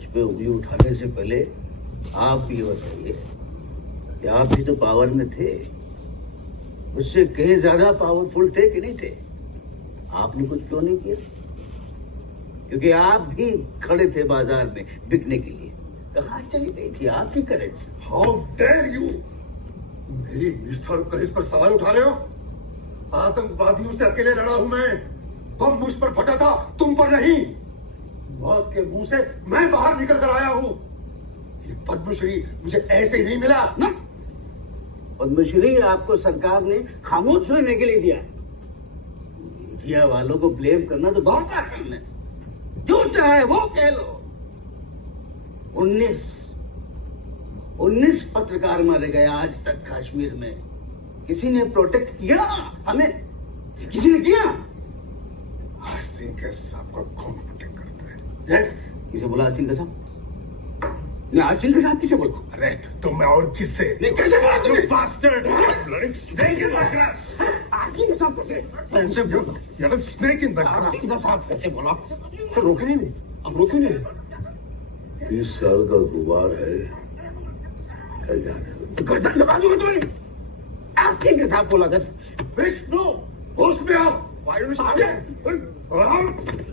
मुझ पे उंगली उठाने से पहले आप ये बताइए कि आप भी तो पावर में थे, उससे कहीं ज्यादा पावरफुल थे कि नहीं थे? आपने कुछ क्यों नहीं किया? क्योंकि आप भी खड़े थे बाजार में बिकने के लिए। कहाँ चली गई थी आपकी करेंसी? How dare you! मेरी निष्ठा और करेज पर सवाल उठा रहे हो? आतंकवादियों से अकेले लड़ा हूं मैं। बम मुझ पर फटा था, तुम पर नहीं। मौत के मुंह से मैं बाहर निकल कर आया हूं। ये पद्मश्री मुझे ऐसे ही नहीं मिला ना। पद्मश्री आपको सरकार ने खामोश रहने के लिए दिया है। मीडिया वालों को ब्लेम करना तो बहुत आसान है, जो चाहे वो कह लो। 19 पत्रकार मारे गए आज तक कश्मीर में। किसी ने प्रोटेक्ट किया हमें? किसी ने किया? आसिम के साहब को कौन प्रोटेक्ट करता है? यस। किसे बोला आसिम के साहब? नहीं, आसिम के साहब किसे बोला? अरे तो मैं और किससे? नहीं, कैसे बोला तुमने? Bastard! Snake in the grass! Asim के साहब कैसे? You're a snake in the grass! Asim के साहब कैसे बोला? सर रोके नहीं, आप रोके नहीं। 30 साल का गुबार है, कल जाने दो। गर्दन दबा दूंगा तुम्हें। आसिम के साहब बोला था। विष्णु, होश में आओ।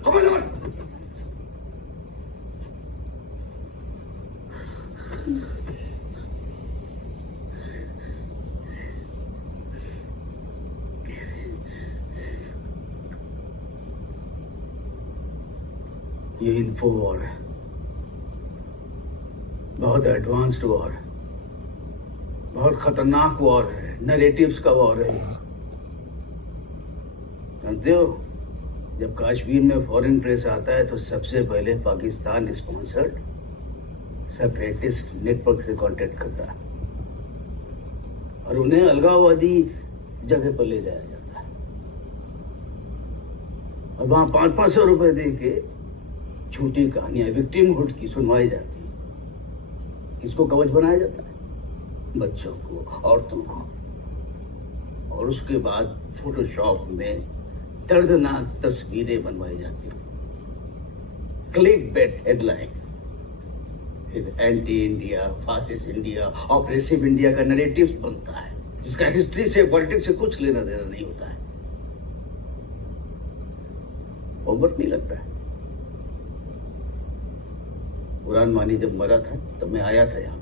खबरदार! ये इन्फो वॉर है, बहुत एडवांस्ड वॉर है, बहुत खतरनाक वॉर है, नैरेटिव्स का वॉर है। जानते हो, जब कश्मीर में फॉरेन प्रेस आता है तो सबसे पहले पाकिस्तान स्पॉन्सर्ड सेपरेटिस्ट नेटवर्क से कांटेक्ट करता है और उन्हें अलगाववादी जगह पर ले जाया जाता है और वहां 500 रुपए दे के झूठी कहानियां, विक्टिमहुड की सुनवाई जाती है। किसको कवच बनाया जाता है? बच्चों को, औरतों को। और उसके बाद फोटोशॉप में दर्दनाक तस्वीरें बनवाई जाती हैं। Click bait headline, anti India, fascist India, oppressive India का नैरेटिव्स बनता है, जिसका हिस्ट्री से, पॉलिटिक्स से कुछ लेना देना नहीं होता है। होमवर्क नहीं लगता है। कुरान मानी जब मरा था तब मैं आया था यहाँ।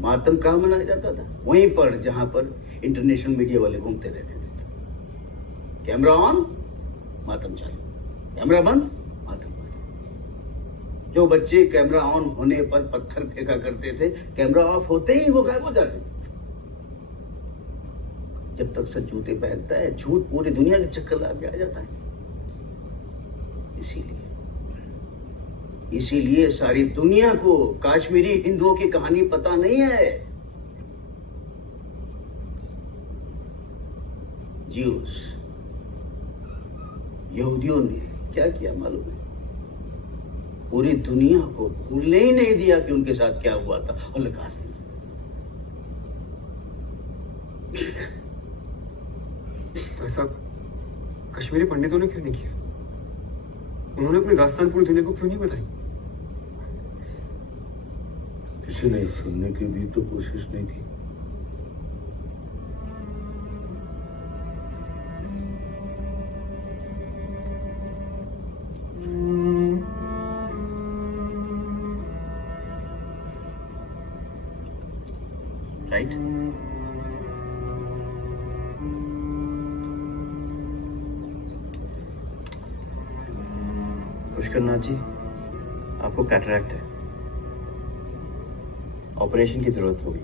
मातम कहाँ मनाया जाता था? वहीं पर जहां पर इंटरनेशनल मीडिया वाले घूमते रहते थे। कैमरा ऑन, मातम चालू, कैमरा बंद, मातम बंद। जो बच्चे कैमरा ऑन होने पर पत्थर फेंका करते थे, कैमरा ऑफ होते ही वो गायब हो जाते थे। जब तक सच जूते पहनता है, झूठ पूरी दुनिया के चक्कर लगा के आ जाता है। इसीलिए सारी दुनिया को कश्मीरी हिंदुओं की कहानी पता नहीं है। ज्यूस, यहूदियों ने क्या किया मालूम है? पूरी दुनिया को भूलने ही नहीं दिया कि उनके साथ क्या हुआ था होलोकॉस्ट में। ऐसा कश्मीरी पंडितों ने क्यों नहीं किया? उन्होंने अपनी दास्तान पूरी दुनिया को क्यों नहीं बताई? किसी ने सुनने की भी तो कोशिश नहीं की। राइट? पुष्करनाथ जी, आपको कैटरैक्ट है, ऑपरेशन की जरूरत होगी।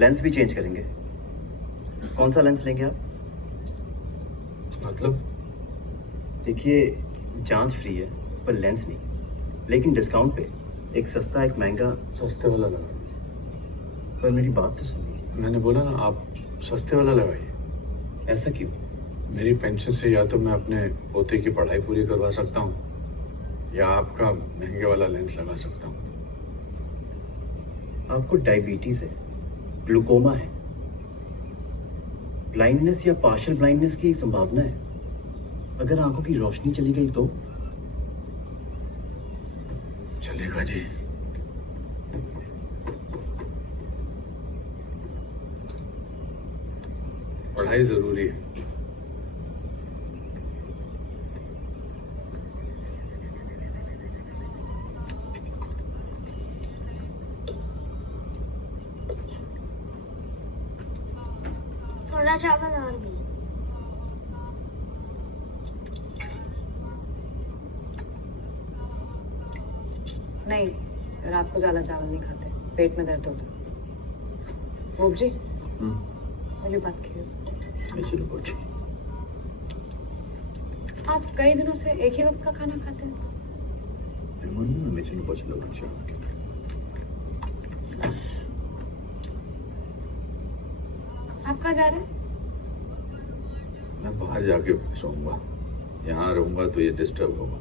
लेंस भी चेंज करेंगे। कौन सा लेंस लेंगे आप? मतलब? देखिए, जांच फ्री है पर लेंस नहीं, लेकिन डिस्काउंट पे एक सस्ता एक महंगा। सस्ते वाला लगा। पर मेरी बात तो सुनिए। मैंने बोला ना, आप सस्ते वाला लगाइए। ऐसा क्यों? मेरी पेंशन से या तो मैं अपने पोते की पढ़ाई पूरी करवा सकता हूँ या आपका महंगे वाला लेंस लगा सकता हूँ। आपको डायबिटीज है, ग्लूकोमा है, ब्लाइंडनेस या पार्शियल ब्लाइंडनेस की संभावना है। अगर आंखों की रोशनी चली गई तो चलेगा जी। पढ़ाई जरूरी है। थोड़ा चावल और भी। नहीं, रात को ज्यादा चावल नहीं खाते, पेट में दर्द होता। रूप जी, वाली बात की आप कई दिनों से एक ही वक्त का खाना खाते हैं? आप कहाँ जा रहे हैं? मैं बाहर जाके सोऊंगा, यहाँ रहूंगा तो ये डिस्टर्ब होगा।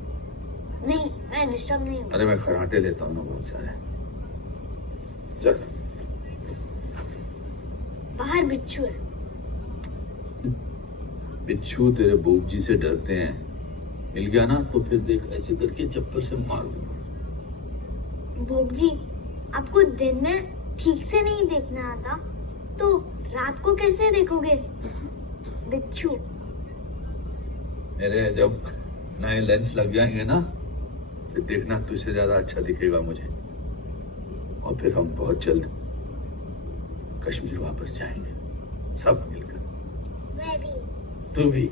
नहीं, मैं डिस्टर्ब नहीं हूँ। अरे मैं खराटे लेता हूँ ना बहुत सारे। चल। बाहर बिच्छू है। बिच्छू तेरे बोब जी से डरते हैं, मिल गया ना तो फिर देख ऐसे करके चप्पल से मार दूंगा। बोब जी, आपको दिन में ठीक से नहीं देखना आता तो रात को कैसे देखोगे बिच्छू? मेरे जब नए लेंस लग जाएंगे ना फिर देखना तुझसे ज्यादा अच्छा दिखेगा मुझे, और फिर हम बहुत जल्द कश्मीर वापस जाएंगे सब मिलकर। मैं भी। तू भी।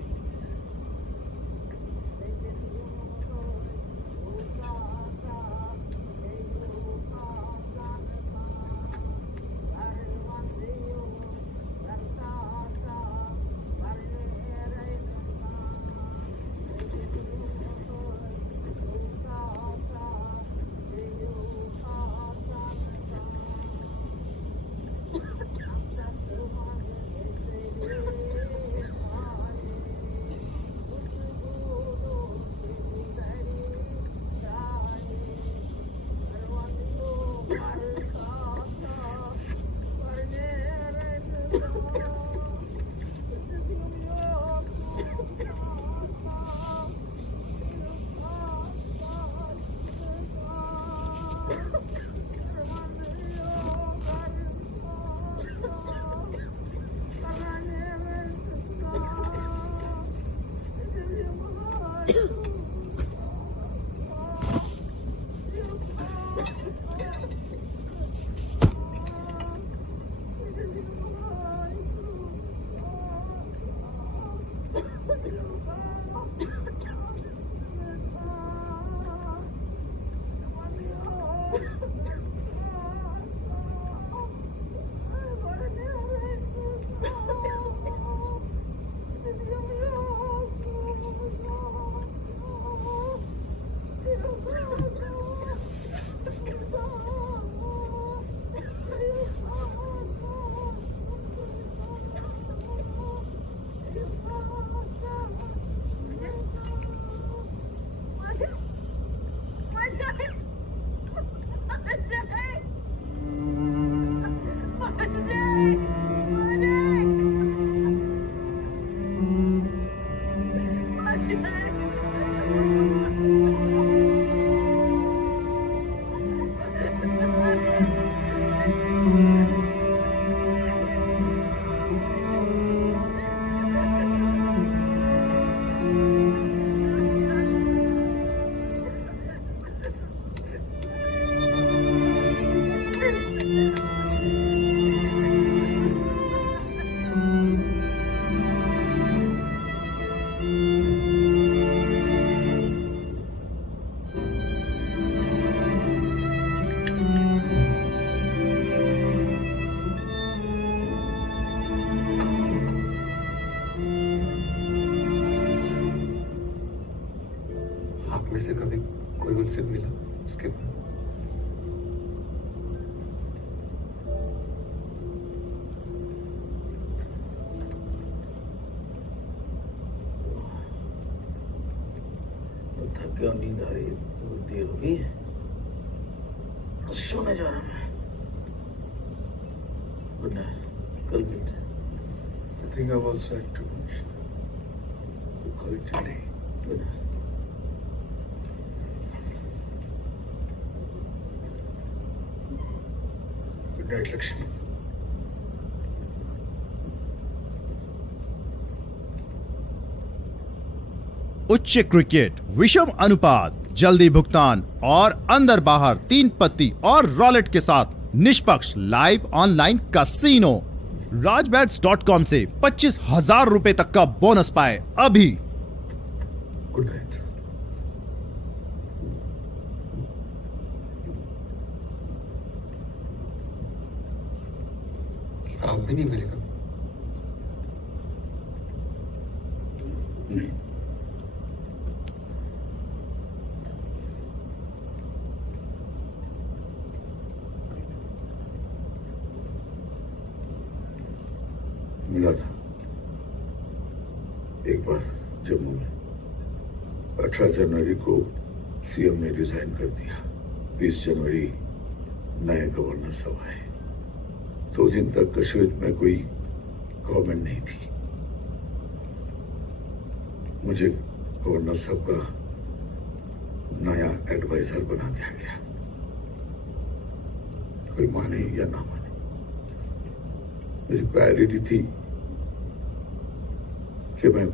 से कभी कोई उनसे मिला उसके बाद? थक गया, नींद आ रही है, तो देर हो गई है, सोने जा रहा मैं। गुड नाइट, कल मिलते हैं। I think I've also had too much. We'll call it a day. Good night. Good night Lakshmi. उच्च क्रिकेट, विषम अनुपात, जल्दी भुगतान और अंदर बाहर 3 पत्ती और रॉलेट के साथ निष्पक्ष लाइव ऑनलाइन कैसीनो। rajbets.com से 25,000 रुपए तक का बोनस पाए अभी। Good night. आप भी नहीं मिलेगा? नहीं। मिला था एक बार जम्मू में। 18 जनवरी को सीएम ने रिजाइन कर दिया। 20 जनवरी नए गवर्नर सब आए। 2 दिन तक कश्मीर में कोई गवर्नमेंट नहीं थी। मुझे गवर्नर साहब का नया एडवाइजर बना दिया गया। कोई माने या ना माने, मेरी प्रायोरिटी थी कि मैं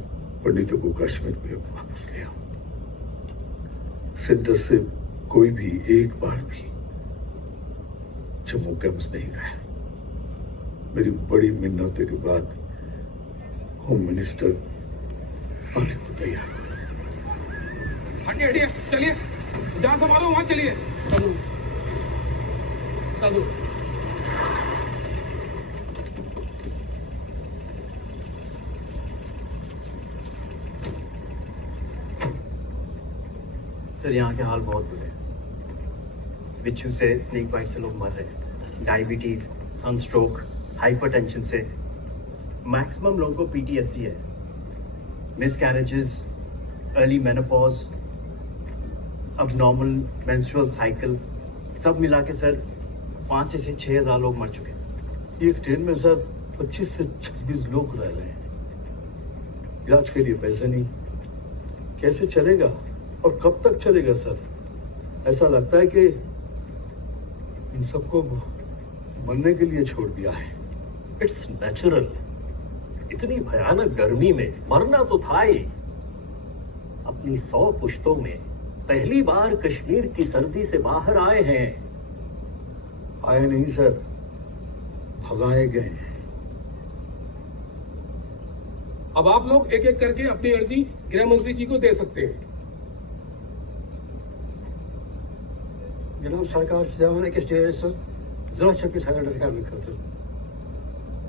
पंडितों को कश्मीर में वापस ले आऊं। सेंटर से कोई भी एक बार भी जम्मू कैंप्स नहीं गया। मेरी बड़ी मिन्नतों के बाद होम मिनिस्टर आने को तैयार हुआ। हटिए हटिए, चलिए, जहां संभालो वहां चलिए। साधु सर, यहाँ के हाल बहुत बुरे हैं। बिच्छू से, स्नेक बाइट से लोग मर रहे हैं। डायबिटीज, सनस्ट्रोक, हाइपरटेंशन से मैक्सिमम लोगों को पीटीएसडी है। Miscarriages, early menopause, abnormal menstrual cycle, सब मिला के सर 5 से 6,000 लोग मर चुके हैं। एक ट्रेन में सर 25 से 26 लोग रह रहे हैं। इलाज के लिए पैसे नहीं। कैसे चलेगा और कब तक चलेगा सर? ऐसा लगता है कि इन सबको मरने के लिए छोड़ दिया है। It's natural. इतनी भयानक गर्मी में मरना तो था ही। अपनी 100 पुश्तों में पहली बार कश्मीर की सर्दी से बाहर आए हैं। आए नहीं सर, भगाए गए हैं। अब आप लोग एक एक करके अपनी अर्जी गृह मंत्री जी को दे सकते हैं। जनाब सरकार जरा सरेंडर करने खतर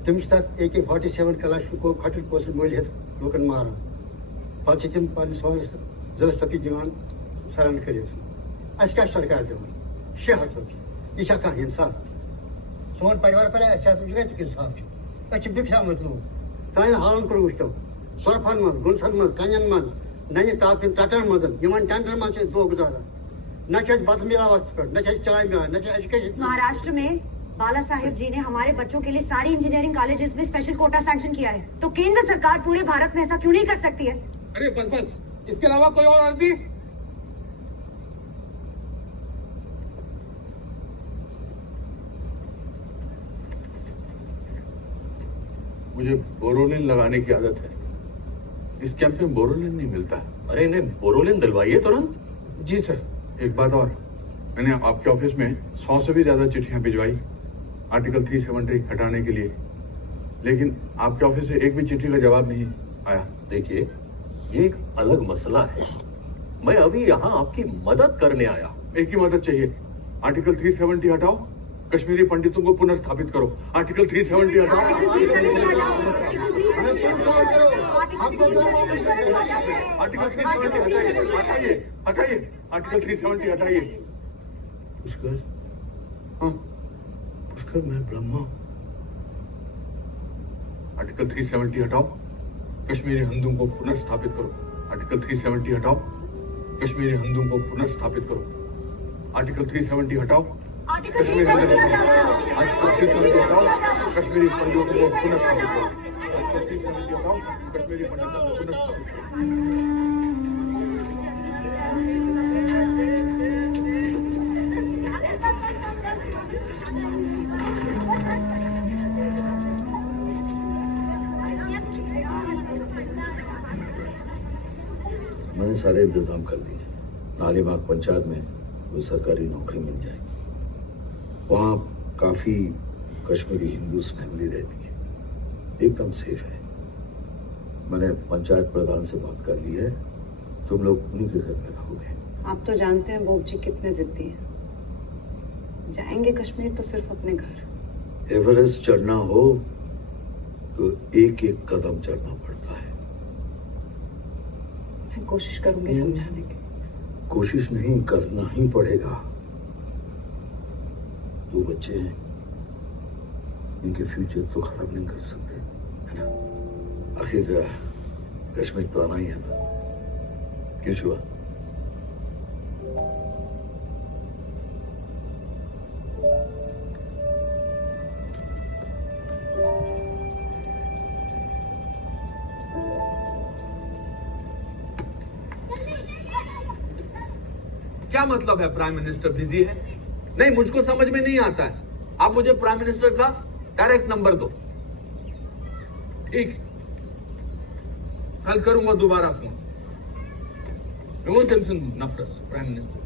तम AK-47 कलाशनिकोव खटल पोस्ट मलियत लोकन मारान पे तम जिला चौकी दिवान सरेंडर कर क्या सरकार दिवान 600 रुपये। यह कह इंसाफ? सोन परिवार पे इंसाफ बिखरामत लोग सान हालन कुन वो सोरफन मज गुनसन मज कन मज नन तापिन टटन मज टेंटन मज दो गुजारा न बत मिला वक्त पे न चाय मिला न एजुकेशन। महाराष्ट्र में बाला साहेब जी ने हमारे बच्चों के लिए सारी इंजीनियरिंग कॉलेजेस में स्पेशल कोटा सैंक्शन किया है, तो केंद्र सरकार पूरे भारत में ऐसा क्यों नहीं कर सकती है? अरे बस बस, इसके अलावा कोई और अर्जी? मुझे बोरोलिन लगाने की आदत है। इस कैंप में बोरोलिन नहीं मिलता। अरे इन्हें बोरोलिन दिलवाइए तुरंत। जी सर। एक बात और, मैंने आपके ऑफिस में 100 से भी ज्यादा चिट्ठियां भिजवाई आर्टिकल 370 हटाने के लिए, लेकिन आपके ऑफिस से एक भी चिट्ठी का जवाब नहीं आया। देखिए, ये एक अलग मसला है। मैं अभी यहाँ आपकी मदद करने आया। एक ही मदद चाहिए। आर्टिकल 370 हटाओ, कश्मीरी पंडितों को पुनर्स्थापित करो। आर्टिकल 370 हटाओ। आर्टिकल 370 हटाइए, हटाइए आर्टिकल 370 हटाइए। पुष्कर, हाँ पुष्कर, मैं ब्रह्मा। आर्टिकल 370 हटाओ, कश्मीरी हिंदुओं को पुनर्स्थापित करो। आर्टिकल 370 हटाओ, कश्मीरी हिंदुओं को पुनर्स्थापित करो। आर्टिकल 370 हटाओ, कश्मीरी हटाओ, कश्मीरी पंडितों को पुनर्स्थापित करो। आर्टिकल 370 हटाओ, कश्मीरी पंडितों को पुनर्स्थापित करो। सारे इंतजाम कर दीजिए। नालीबाग पंचायत में कोई सरकारी नौकरी मिल जाएगी। वहाँ काफी कश्मीरी हिंदूस फैमिली रहती है, एकदम सेफ है। मैंने पंचायत प्रधान से बात कर ली है, तुम लोग उन्हीं के घर में रहोगे। आप तो जानते हैं बोब जी कितने जिद्दी हैं। जाएंगे कश्मीर तो सिर्फ अपने घर। एवरेस्ट चढ़ना हो तो एक एक कदम चढ़ना पड़ता है। मैं कोशिश करूंगी समझाने की। कोशिश नहीं, करना ही पड़ेगा। 2 बच्चे हैं, इनके फ्यूचर तो खराब नहीं कर सकते, है ना? आखिर कश्मीर तो आना ही है ना। क्यों शिवा? क्या मतलब है प्राइम मिनिस्टर बिजी है? नहीं, मुझको समझ में नहीं आता है। आप मुझे प्राइम मिनिस्टर का डायरेक्ट नंबर दो। ठीक, कल करूंगा दोबारा फोन। नफरस प्राइम मिनिस्टर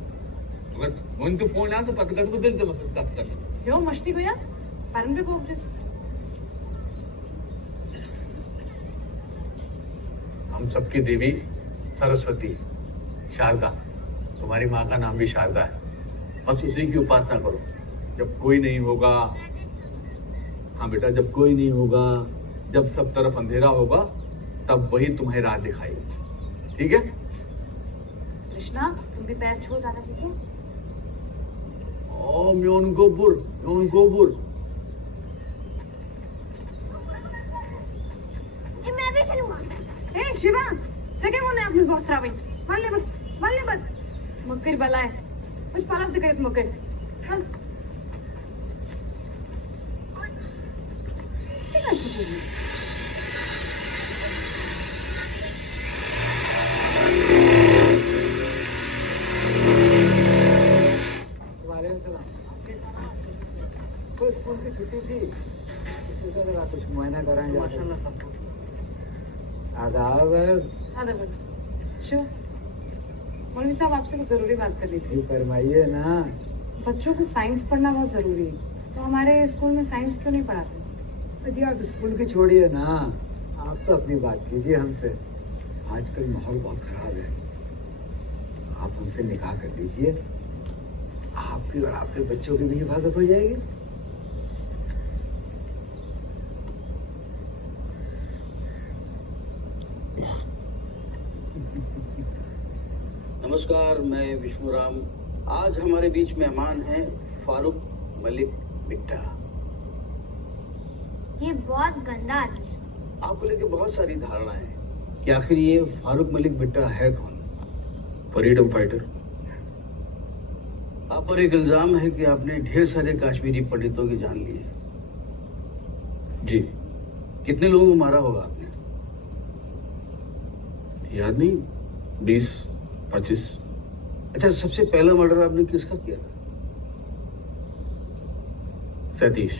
अगर उनके फोन आया तो पता कर दिल से मसद कर ले। यो मस्ती भैया पैरन पे प्रोग्रेस। हम सबकी देवी सरस्वती शारदा, तुम्हारी माँ का नाम भी शारदा है। बस उसी की उपासना करो। जब कोई नहीं होगा, हाँ बेटा, जब कोई नहीं होगा, जब सब तरफ अंधेरा होगा, तब वही तुम्हें राह दिखाएगी। ठीक है? कृष्णा, तुम भी पैर छो दादाजी के। ओ म्योन गोपुर, म्योन गोपुर। मैं भी खेलूंगा। ए शिवा, जगह वो ने अपनी बहुत खराब है। वाले बस मकर बलाय कुछ पालक दिखाए मकर। हम तो स्कूल की छुट्टी थी, सोचा जरा कुछ मुआयना कराएं। माशाल्लाह सब आदाब। शिव, मौलवी साहब आपसे कुछ जरूरी बात करनी थी। फरमाइए ना। बच्चों को साइंस पढ़ना बहुत जरूरी है, तो हमारे स्कूल में साइंस क्यों नहीं पढ़ाते? जी आप स्कूल की छोड़िए ना, आप तो अपनी बात कीजिए हमसे। आजकल माहौल बहुत खराब है, आप हमसे निकाह कर लीजिए, आपकी और आपके बच्चों की भी हिफाजत हो जाएगी। नमस्कार, मैं विष्णुराम। आज हमारे बीच मेहमान हैं फारूक मलिक बिट्टा। ये बहुत गंदा आदमी है। आपको लेके बहुत सारी धारणाएं हैं कि आखिर ये फारूक मलिक बिट्टा है कौन? Freedom fighter. आप पर एक इल्जाम है कि आपने ढेर सारे कश्मीरी पंडितों की जान ली है। जी। कितने लोगों को मारा होगा आपने? याद नहीं, 20-25। अच्छा, सबसे पहला मर्डर आपने किसका किया था? सतीश।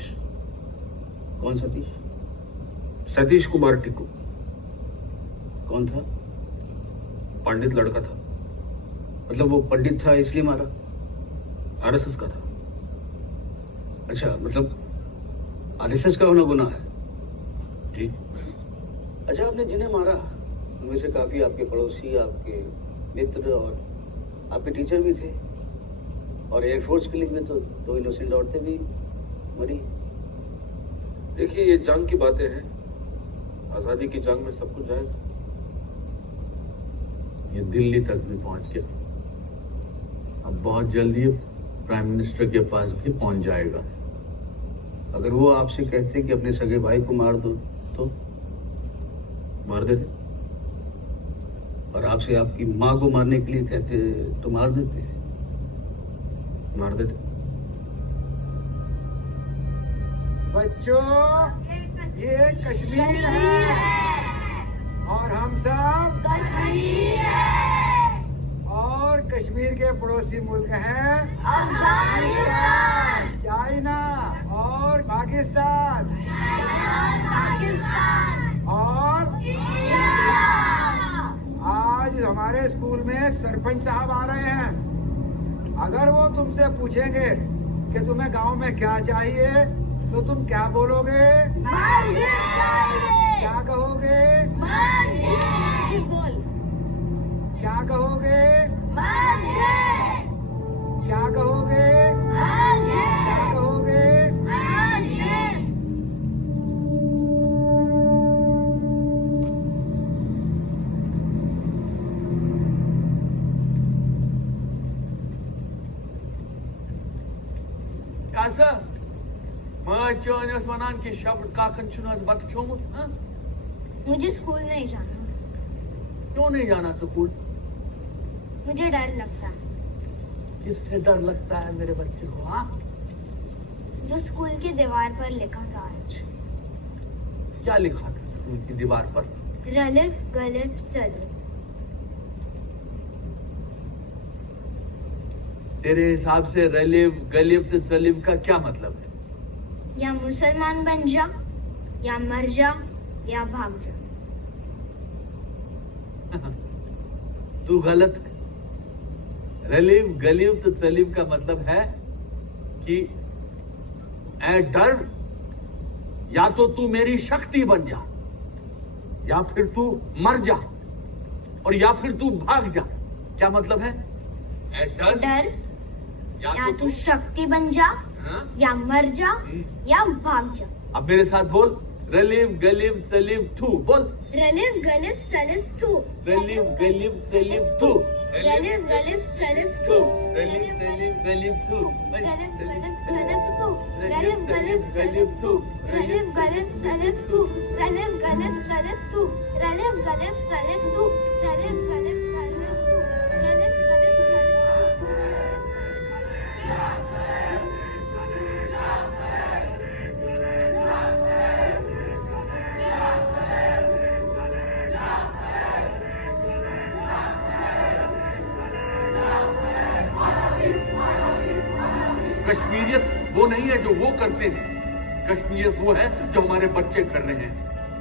कौन सतीश? सतीश कुमार टिक्कू। कौन था? पंडित लड़का था। मतलब वो पंडित था इसलिए मारा? आरएसएस का था। अच्छा, मतलब आरएसएस का होना गुनाह है? जी। अच्छा, आपने जिन्हें मारा उनमें से काफी आपके पड़ोसी, आपके मित्र और आपके टीचर भी थे, और एयरफोर्स किलिंग में तो 2 इनोसेंट औरतें भी मरी। देखिए, ये जंग की बातें हैं, आजादी की जंग में सब कुछ जायज। ये दिल्ली तक भी पहुंच गया, अब बहुत जल्दी प्राइम मिनिस्टर के पास भी पहुंच जाएगा। अगर वो आपसे कहते कि अपने सगे भाई को मार दो तो मार देते, और आपसे आपकी माँ को मारने के लिए कहते तो मार देते? मार देते। बच्चों, ये कश्मीर है और हम सब कश्मीर है, और कश्मीर के पड़ोसी मुल्क हैं अफगानिस्तान, चाइना और पाकिस्तान और इंडिया। आज हमारे स्कूल में सरपंच साहब आ रहे हैं। अगर वो तुमसे पूछेंगे कि तुम्हें गांव में क्या चाहिए तो तुम क्या बोलोगे? क्या कहोगे? क्या कहोगे? क्या कहोगे? क्या कहोगे? वनान कि शब्द काकन बत क्योमुत? मुझे स्कूल नहीं जाना। क्यों नहीं जाना स्कूल? मुझे डर लगता है। किससे डर लगता है मेरे बच्चे को? हाँ, जो स्कूल की दीवार पर लिखा था आज। क्या लिखा था स्कूल की दीवार पर? रलिफ गलिफ चलिफ। तेरे हिसाब से रलिफ गलिफ सलिफ का क्या मतलब है? या मुसलमान बन जा, या मर जा, या भाग जा। तू गलत है। रलिफ गलिफ सलिफ का मतलब है कि ऐ डर, या तो तू मेरी शक्ति बन जा, या फिर तू मर जा, और या फिर तू भाग जा। क्या मतलब है? ऐ डर, या तू शक्ति बन जा, या मर जा, या भाग जा। अब मेरे साथ बोल, रलिफ गलिफ सलिफ थू। बोल, रलिफ गलिफ सलिफ थू। रलिफ गलिफ सलिफ थू। रलिफ गलिफ सलिफ थू। रलिफ गलिफ थू। रलिफ गलिफ सलिफ थू। रलिफ गलिफ सलिफ थू। रलिफ गलिफ सलिफ थू। रलिफ गलिफ सलिफ थू। रलिफ गलिफ सलिफ थू। रलिफ गलिफ सलिफ थू। रलिफ गलिफ सलिफ थू। कश्मीरियत वो नहीं है जो वो करते हैं, कश्मीरियत वो है जो हमारे बच्चे कर रहे हैं।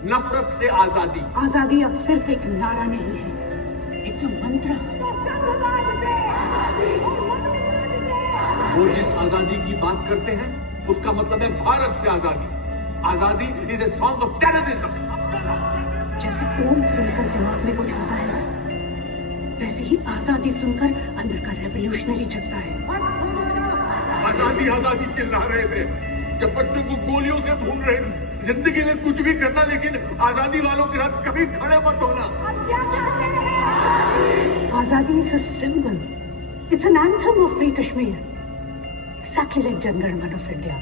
नफरत से आजादी। आजादी अब सिर्फ एक नारा नहीं है, इट्स अ मंत्र। वो जिस आजादी की बात करते हैं उसका मतलब है भारत से आजादी। आजादी is a song of terrorism. जैसे ओम सुनकर दिमाग में कुछ होता है ना, वैसे ही आजादी सुनकर अंदर का रेवोल्यूशनरी जगता है। आजादी आजादी चिल्ला रहे थे जब बच्चों को गोलियों से ढूंढ रहे थे। जिंदगी में कुछ भी करना, लेकिन आजादी वालों के साथ कभी खड़े मत होना। क्या चाहते हैं? आजादी is a symbol, it's an anthem of free Kashmir, exactly like Jana Gana मन ऑफ इंडिया।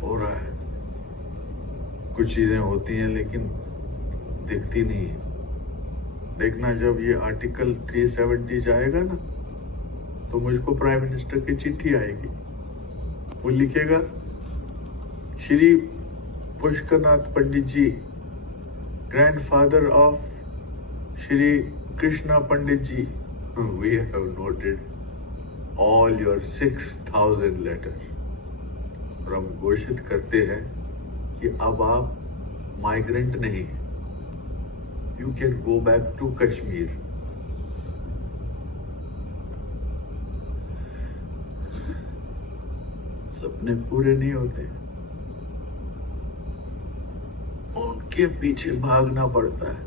हो रहा है। कुछ चीजें होती हैं लेकिन दिखती नहीं है। देखना, जब ये आर्टिकल 370 जाएगा ना, तो मुझको प्राइम मिनिस्टर की चिट्ठी आएगी। वो लिखेगा, Shri Pushkarnath Pandit ji, grandfather of Shri Krishna Pandit ji, we have noted all your 6000 letter. और हम घोषित करते हैं कि अब आप माइग्रेंट नहीं, you can go back to Kashmir. सपने पूरे नहीं होते, उनके पीछे भागना पड़ता है।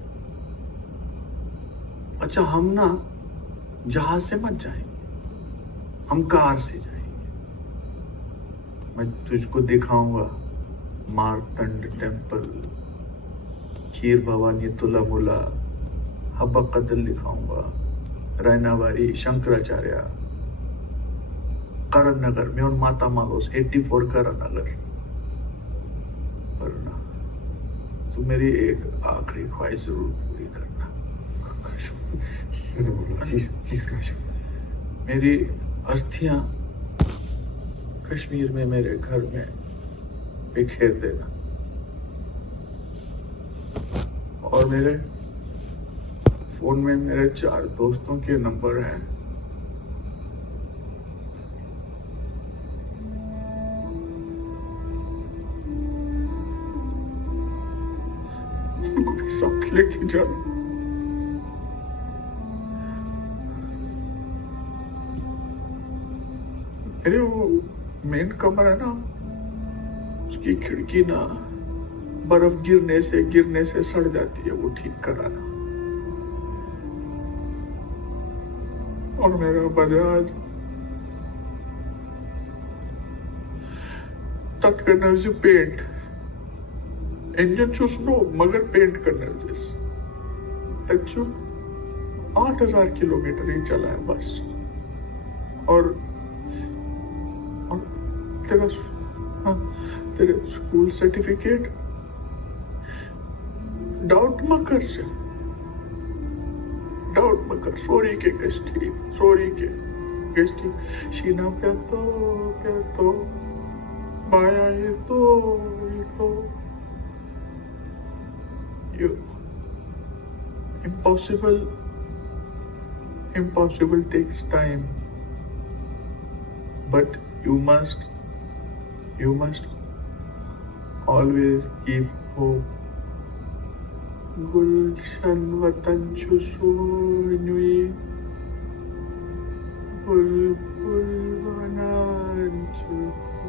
अच्छा, हम ना जहाज से मत जाएंगे, हम कार से जाएंगे। मैं तुझको दिखाऊंगा मार्तंड टेम्पल, खीर भवानी, तुलामुला, हब्बा कदल दिखाऊंगा, रैनावारी, शंकराचार्य, करण नगर में और माता मालोस 84 करण नगर। पर ना, तू मेरी एक आखिरी ख्वाहिश जरूर पूरी करना। मेरी अस्थियां कश्मीर में मेरे घर में बिखेर देना, और मेरे फोन में मेरे 4 दोस्तों के नंबर हैं। लेके जा। अरे वो मेन कमरा है ना, उसकी खिड़की ना बर्फ गिरने से सड़ जाती है, वो ठीक कराना। और मेरा बजाज तत् करना उसे पेंट, इंजन चूस लो मगर पेंट करना उसे 8,000 किलोमीटर ही चला है बस। और तेरे स्कूल सर्टिफिकेट डाउट मकर सोरी के गस्टी शीना प्यातो माया ये तो impossible takes time, but you must always keep hope. Gulshan watan chusui bulbul banan chusui.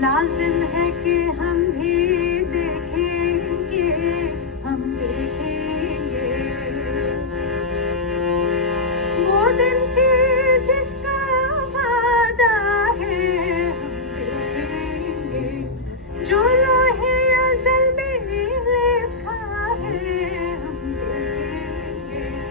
लाजिम है